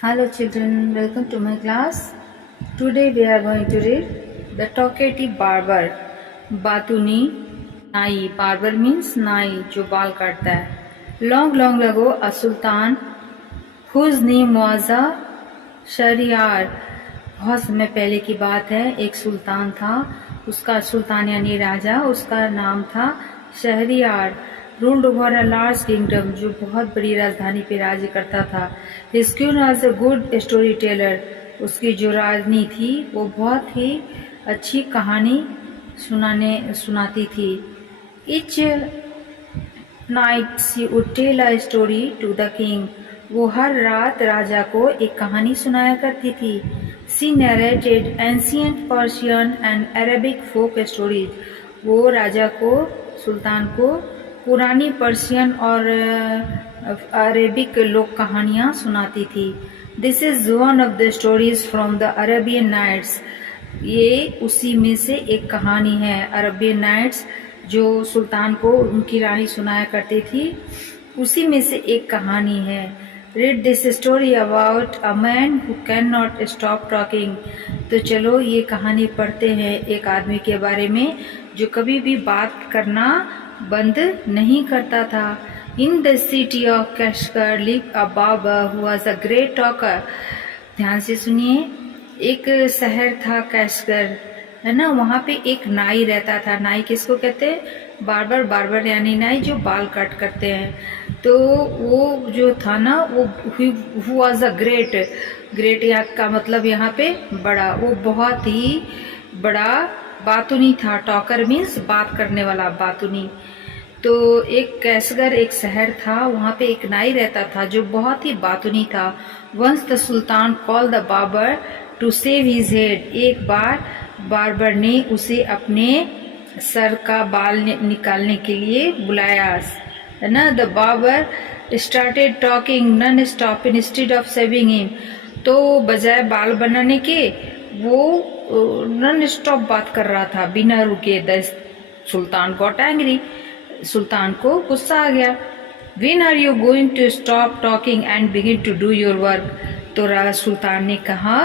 Hello children, welcome to my class. Today we are going to read The Talkative Barber. Batuni Nai. Barber means nai, जो बाल काटता है. Long ago, a sultan whose name was Shahryar. बहुत समय पहले की बात है. एक सुल्तान था. उसका सुल्तान यानी राजा, उसका नाम था Shahryar. Ruled over a large kingdom, जो बहुत बड़ी राजधानी पे राज्य करता था. His queen was a good storyteller. उसकी जो राजनी थी वो बहुत ही अच्छी कहानी सुनाती थी. Each night she would tell a story to the king. वो हर रात राजा को एक कहानी सुनाया करती थी. She narrated ancient Persian and Arabic folk stories. वो राजा को, सुल्तान को पुरानी पर्शियन और अरेबिक लोक कहानियाँ सुनाती थी. This is one of the stories from the Arabian Nights. ये उसी में से एक कहानी है. अरेबियन नाइट्स जो सुल्तान को उनकी रानी सुनाया करती थी, उसी में से एक कहानी है. Read this story about a man who can not stop talking. तो चलो ये कहानी पढ़ते हैं एक आदमी के बारे में जो कभी भी बात करना बंद नहीं करता था. In the city of Kashgar live a barber who was a great talker. ध्यान से सुनिए. एक शहर था कैशकर, है ना. वहाँ पे एक नाई रहता था. नाई किसको कहते हैं? बार्बर. बार्बर यानी नाई जो बाल कट करते हैं. तो वो जो था ना, वो who was a great. Great का मतलब यहाँ पे बड़ा. वो बहुत ही बड़ा बातुनी था. टॉकर मीन्स बात करने वाला, बातुनी. तो एक कैसगर एक शहर था. वहाँ पे एक नाई रहता था जो बहुत ही बातुनी था. Once the sultan call the barber to shave his head. एक बार बार्बर ने उसे अपने सर का बाल निकालने के लिए बुलाया, है ना. The barber started talking nonstop instead of shaving him. तो बजाय बाल बनाने के वो नॉन स्टॉप बात कर रहा था, बिना रुके. The sultan got angry. सुल्तान को गुस्सा आ गया. When are you going to stop talking and begin to do your work? तो राजा सुल्तान ने कहा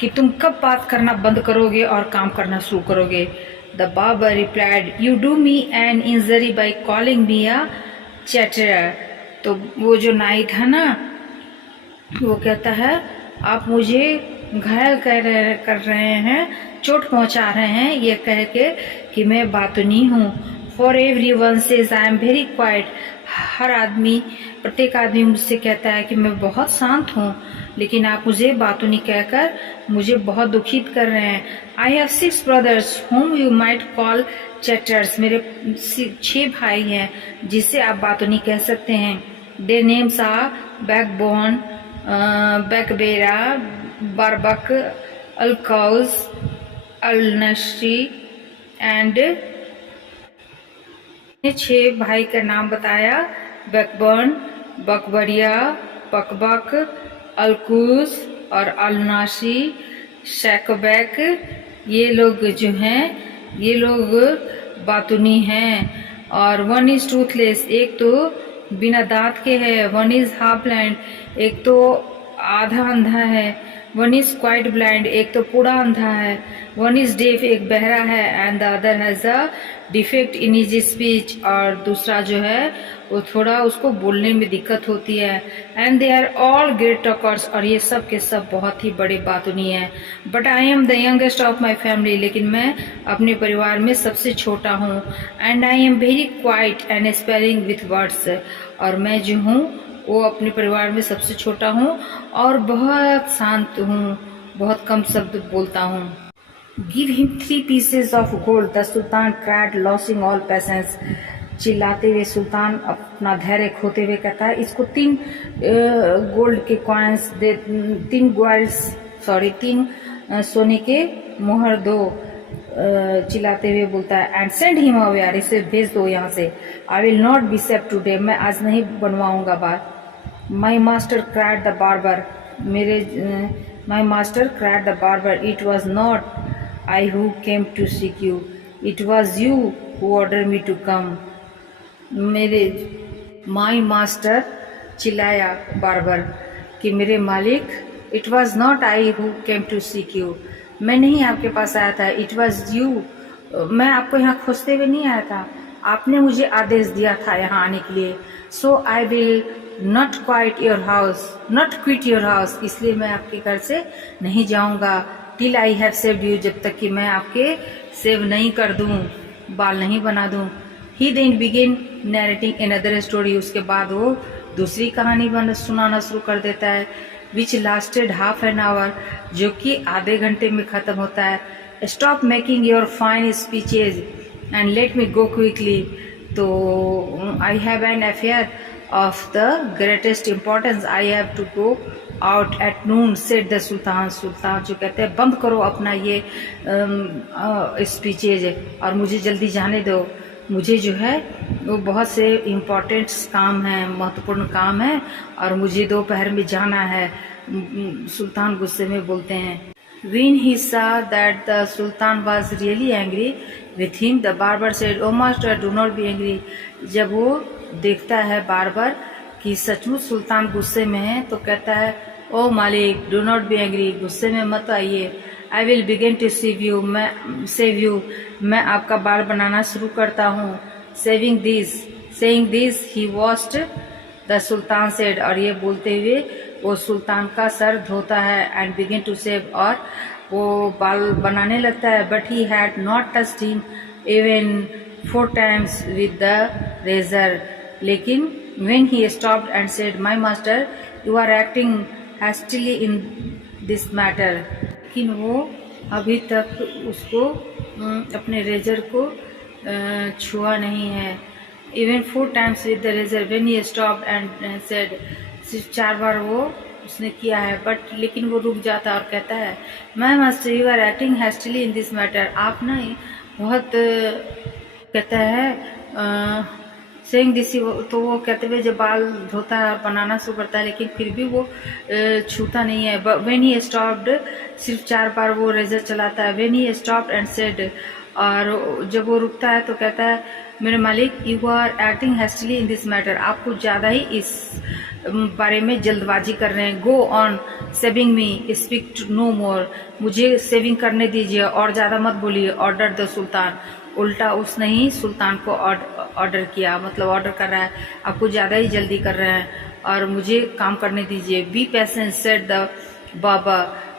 कि तुम कब बात करना बंद करोगे और काम करना शुरू करोगे. The barber replied, you do me an injury by calling me a chatterer. तो वो जो नाई था ना, वो कहता है आप मुझे घायल कर रहे हैं, चोट पहुंचा रहे हैं, ये कह के कि मैं बातुनी हूँ. For everyone says I am very quiet. हर आदमी, प्रत्येक आदमी मुझसे कहता है कि मैं बहुत शांत हूँ, लेकिन आप मुझे बातुनी कहकर मुझे बहुत दुखित कर रहे हैं. I have 6 brothers whom you might call chatters. मेरे 6 भाई हैं जिससे आप बातुनी कह सकते हैं. They names are Bakbuk, Bakbarah, Barbak, Alkouz, Alnashi and. 6 भाई का नाम बताया. बैकबर्न, बकबरिया, बकबक, अलकूज और अलनाशी, शैकबैक. ये लोग जो हैं, ये लोग बातुनी हैं. और वन इज टूथलेस, एक तो बिना दांत के है. वन इज हाफ ब्लाइंड, एक तो आधा अंधा है. वन इज क्वाइट ब्लाइंड, एक तो पूरा अंधा है. वन इज डेफ, एक बहरा है. And the other has a defect in his speech, और दूसरा जो है वो थोड़ा उसको बोलने में दिक्कत होती है. And they are all great talkers, और ये सब के सब बहुत ही बड़े बातुनी हैं. But I am the youngest of my family, लेकिन मैं अपने परिवार में सबसे छोटा हूँ. And I am very quiet and spelling with words, और मैं जो हूँ वो अपने परिवार में सबसे छोटा हूँ और बहुत शांत हूँ, बहुत कम शब्द बोलता हूँ. Give him 3 pieces of gold. The sultan cried losing all patience. चिल्लाते हुए सुल्तान अपना धैर्य खोते हुए कहता है इसको 3 गोल्ड के कॉइन्स दे, 3 सोने के मोहर दो. चिल्लाते हुए बोलता है एंड सेंड हिम अवे. यार इसे भेज दो यहाँ से. I will not be shave today. मैं आज नहीं बनवाऊंगा बाल. My master cried the barber. My master cried the barber. It was not I who came to seek you, it was you who order me to come. मेरे my master चिल्लाया barber कि मेरे मालिक it was not I who came to seek you, मैं नहीं आपके पास आया था, इट वॉज यू, मैं आपको यहाँ खोजते हुए नहीं आया था, आपने मुझे आदेश दिया था यहाँ आने के लिए। So I will not quite your house, not quit your house, इसलिए मैं आपके घर से नहीं जाऊँगा till I have saved you, जब तक कि मैं आपके सेव नहीं कर दूँ, बाल नहीं बना दूँ। ही देन बिगिन नैरेटिंग अनदर स्टोरी, उसके बाद वो दूसरी कहानी सुनाना शुरू कर देता है, which lasted half an hour, जो कि आधे घंटे में ख़त्म होता है। Stop making your fine speeches and let me go quickly, तो I have an affair of the greatest importance, I have to go out at noon, said the sultan, सुल्तान जो कहते हैं बंद करो अपना ये स्पीचेज और मुझे जल्दी जाने दो, मुझे जो है वो बहुत से इम्पोर्टेंट काम हैं, महत्वपूर्ण काम है और मुझे दोपहर में जाना है। सुल्तान गुस्से में बोलते हैं। When he saw that the Sultan was really angry with him, the barber said, "Oh master, do not be angry." जब वो देखता है बार्बर कि सचमुच सुल्तान गुस्से में है तो कहता है, ओ मालिक, डू नॉट बी एंग्री, गुस्से में मत आइए। I will begin to shave you, मैं आपका बाल बनाना शुरू करता हूँ। Saying this he washed the sultan said, और ये बोलते हुए वो सुल्तान का सर धोता है। एंड बिगिन टू सेव, और वो बाल बनाने लगता है। But he had not touched him even 4 times with the razor, लेकिन when he stopped and said, "My master, you are acting hastily in this matter." लेकिन वो अभी तक उसको अपने रेजर को छुआ नहीं है। Even 4 times with the razor, when he stopped and said, सिर्फ 4 बार वो उसने किया है, बट लेकिन वो रुक जाता है और कहता है, "My master, you are acting hastily in this matter." आप ना बहुत कहता है सेइंग दिस, तो वो कहते हुए जब बाल धोता है और बनाना शुरू करता है, लेकिन फिर भी वो छूता नहीं है। व्हेन ही स्टॉप्ड, सिर्फ 4 बार वो रेजर चलाता है। When he stopped and said, और जब वो रुकता है तो कहता है, मेरे मालिक, you are acting hastily in this matter, आप कुछ ज़्यादा ही इस बारे में जल्दबाजी कर रहे हैं। Go on saving me, speak no more, मुझे सेविंग करने दीजिए और ज़्यादा मत बोलिए। ऑर्डर द सुल्तान, उल्टा उसने ही सुल्तान को ऑर्डर किया, मतलब ऑर्डर कर रहा है, आपको ज़्यादा ही जल्दी कर रहे हैं और मुझे काम करने दीजिए। बी पेशेंट, सेड द बाबा,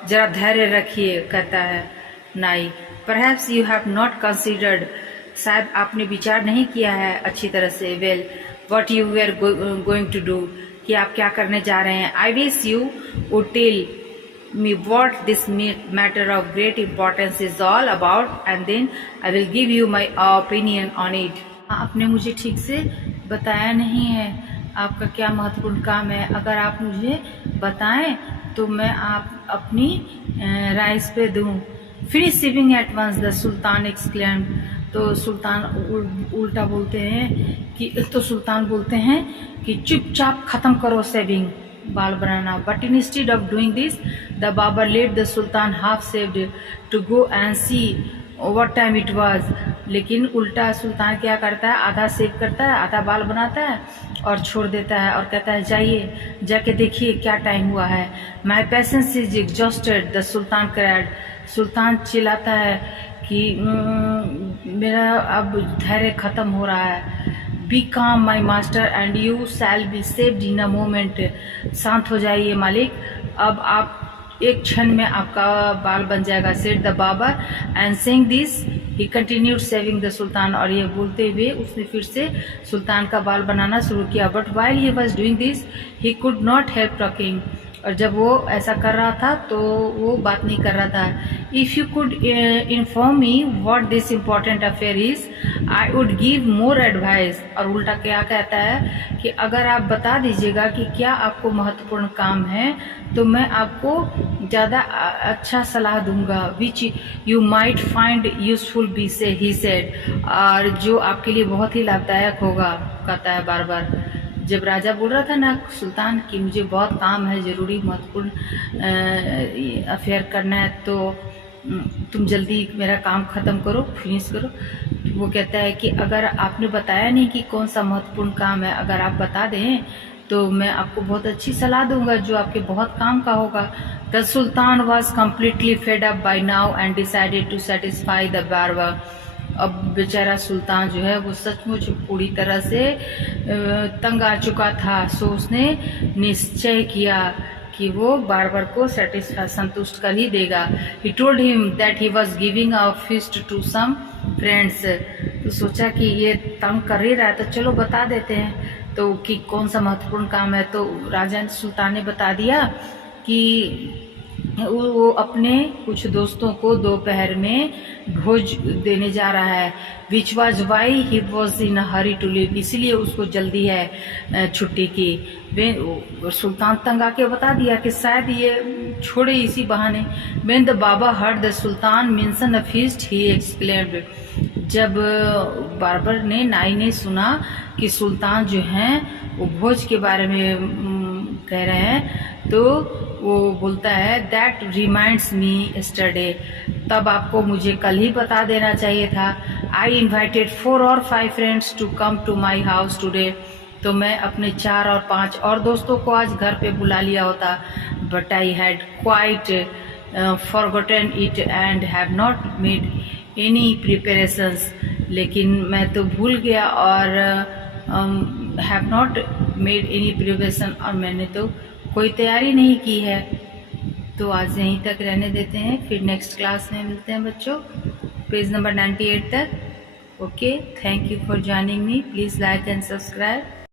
जरा धैर्य रखिए, कहता है नाई। Perhaps you have not considered, शायद आपने विचार नहीं किया है अच्छी तरह से। Well, what you are going to do, कि आप क्या करने जा रहे हैं। I wish you would tell me what this matter of great importance is all about, and then I will give you my opinion on it. आपने मुझे ठीक से बताया नहीं है आपका क्या महत्वपूर्ण काम है, अगर आप मुझे बताएं तो मैं आप अपनी राय इस पे दूँ। फिर shaving at once, the sultan exclaimed, तो सुल्तान उल्टा बोलते हैं कि, तो सुल्तान बोलते हैं कि चुपचाप खत्म करो सेविंग, बाल बनाना। But instead of doing this, the barber let the sultan half saved to go and see what time it was, लेकिन उल्टा सुल्तान क्या करता है, आधा सेव करता है, आधा बाल बनाता है और छोड़ देता है और कहता है, जाइए जाके देखिए क्या टाइम हुआ है। My patience is exhausted, the sultan cried, सुल्तान चिल्लाता है कि मेरा अब धैर्य खत्म हो रहा है। बी काम my master and you shall be saved in a moment, शांत हो जाइए मालिक, अब आप एक क्षण में आपका बाल बन जाएगा। Said the barber and saying this he continued shaving the sultan, और ये बोलते हुए उसने फिर से सुल्तान का बाल बनाना शुरू किया। But while he was doing this he could not help talking, और जब वो ऐसा कर रहा था तो वो बात नहीं कर रहा था। If you could inform me what this important affair is, I would give more advice, और उल्टा क्या कहता है कि अगर आप बता दीजिएगा कि क्या आपको महत्वपूर्ण काम है तो मैं आपको ज़्यादा अच्छा सलाह दूंगा। Which you might find useful besides, he said, और जो आपके लिए बहुत ही लाभदायक होगा, कहता है बार बार। जब राजा बोल रहा था ना सुल्तान कि मुझे बहुत काम है, ज़रूरी महत्वपूर्ण अफेयर करना है, तो तुम जल्दी मेरा काम ख़त्म करो, फिनिश करो। वो कहता है कि अगर आपने बताया नहीं कि कौन सा महत्वपूर्ण काम है, अगर आप बता दें तो मैं आपको बहुत अच्छी सलाह दूंगा जो आपके बहुत काम का होगा। The sultan was completely fed up by now and decided to satisfy the barber. अब बेचारा सुल्तान जो है वो सचमुच पूरी तरह से तंग आ चुका था, सो उसने निश्चय किया कि वो बार्बर को संतुष्ट कर ही देगा। He told him that he was giving a feast to some friends. तो सोचा कि ये तंग कर ही रहा है तो चलो बता देते हैं तो कि कौन सा महत्वपूर्ण काम है। तो राजा सुल्तान ने बता दिया कि वो अपने कुछ दोस्तों को दोपहर में भोज देने जा रहा है। Which was why he was in hurry to leave, इसलिए उसको जल्दी है छुट्टी की। वे सुल्तान तंग आके बता दिया कि शायद ये छोड़े इसी बहाने। When the Baba heard the sultan mention a feast he exclaimed. जब बार्बर ने नाई ने सुना कि सुल्तान जो हैं वो भोज के बारे में कह रहे हैं तो वो बोलता है दैट रिमाइंड्स मी यस्टरडे, तब आपको मुझे कल ही बता देना चाहिए था। आई इन्वाइटेड 4 और 5 friends to come to my house today. तो मैं अपने 4 और 5 और दोस्तों को आज घर पे बुला लिया होता। But I had quite forgotten it and have not made any preparations. लेकिन मैं तो भूल गया और have not made any preparation, और मैंने तो कोई तैयारी नहीं की है। तो आज यहीं तक रहने देते हैं, फिर नेक्स्ट क्लास में मिलते हैं बच्चों, पेज नंबर 98 तक। Okay, thank you for joining me, please like and subscribe.